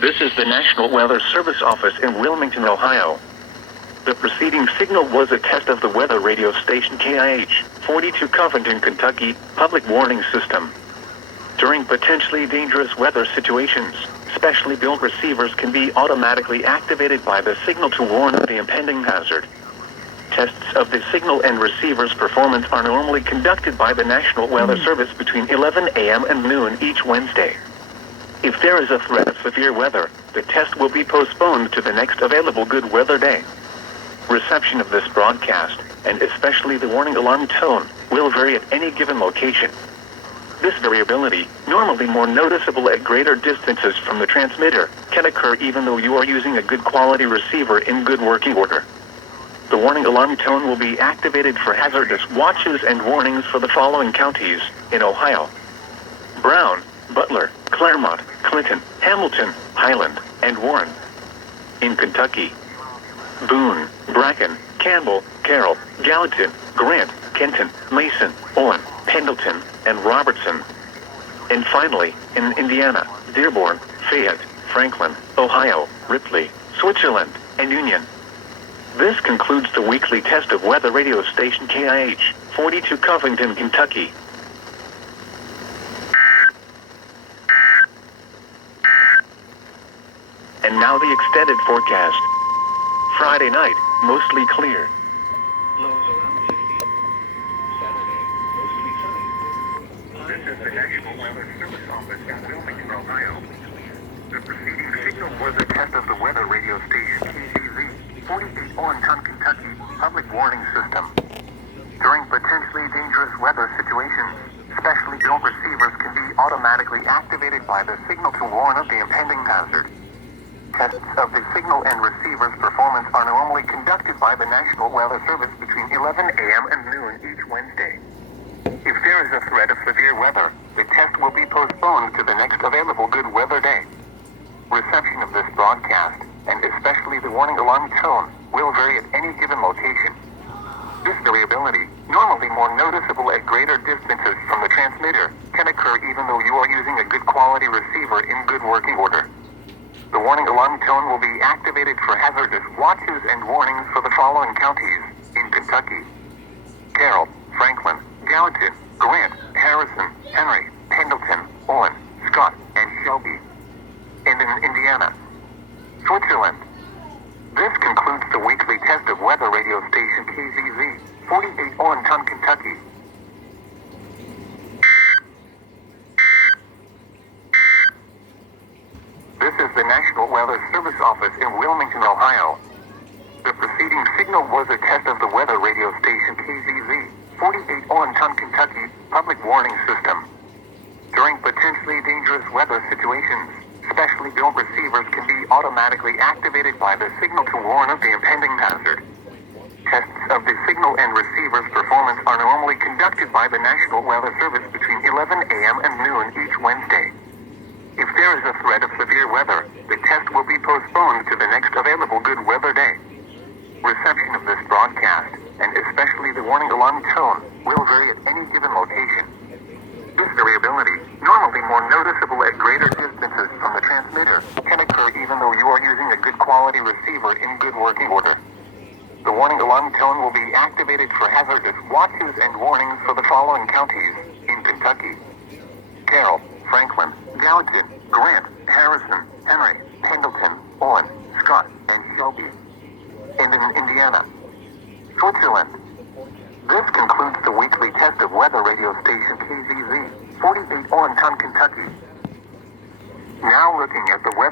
This is the National Weather Service office in Wilmington, Ohio. The preceding signal was a test of the weather radio station KIH 42 Covington, Kentucky, public warning system. During potentially dangerous weather situations, specially built receivers can be automatically activated by the signal to warn of the impending hazard. Tests of the signal and receiver's performance are normally conducted by the National Weather Service between 11 a.m. and noon each Wednesday. If there is a threat of severe weather, the test will be postponed to the next available good weather day. Reception of this broadcast, and especially the warning alarm tone, will vary at any given location. This variability, normally more noticeable at greater distances from the transmitter, can occur even though you are using a good quality receiver in good working order. The warning alarm tone will be activated for hazardous watches and warnings for the following counties in Ohio: Brown, Butler, Claremont, Clinton, Hamilton, Highland, and Warren. In Kentucky: Boone, Bracken, Campbell, Carroll, Gallatin, Grant, Kenton, Mason, Owen, Pendleton, and Robertson. And finally, in Indiana: Dearborn, Fayette, Franklin, Ohio, Ripley, Switzerland, and Union. This concludes the weekly test of weather radio station KIH 42 Covington, Kentucky. And now the extended forecast. Friday night, mostly clear. Lows around 60. Saturday, mostly sunny. This is the National Weather Service office in Wilmington, Ohio. The preceding signal was a test of the weather radio station KZZ 48 Owenton, Kentucky, public warning system. During potentially dangerous weather situations, specially built receivers can be automatically activated by the signal to warn of the impending hazard. Tests of the signal and receiver's performance are normally conducted by the National Weather Service between 11 a.m. and noon each Wednesday. If there is a threat of severe weather, the test will be postponed to the next available good weather day. Reception of this broadcast, and especially the warning alarm tone, will vary at any given location. This variability, normally more noticeable at greater distances from the transmitter, can occur even though you are using a good quality receiver in good working order. The warning alarm tone will be activated for hazardous watches and warnings for the following counties in Kentucky: Carroll, Franklin, Gallatin, Grant, Harrison, Henry, Pendleton, Owen, Scott, and Shelby. And in Indiana: Switzerland. This concludes the weekly test of weather radio station KZZ 48 Owenton, Kentucky. This is the National Weather Service office in Wilmington, Ohio. The preceding signal was a test of the weather radio station KZZ 48 Owenton, Kentucky, public warning system. During potentially dangerous weather situations, specially built receivers can be automatically activated by the signal to warn of the impending hazard. Tests of the signal and receiver's performance are normally conducted by the National Weather Service between 11 a.m. and noon each Wednesday. If there is a threat of severe weather, the test will be postponed to the next available good weather day. Reception of this broadcast, and especially the warning alarm tone, will vary at any given location. This variability, normally more noticeable at greater distances from the transmitter, can occur even though you are using a good quality receiver in good working order. The warning alarm tone will be activated for hazardous watches and warnings for the following counties in Kentucky: Carroll, Franklin, Gallatin, Grant, Harrison, Henry, Pendleton, Owen, Scott, and Shelby. And in Indiana: Switzerland. This concludes the weekly test of weather radio station KZZ 48 Owenton, Kentucky. Now looking at the weather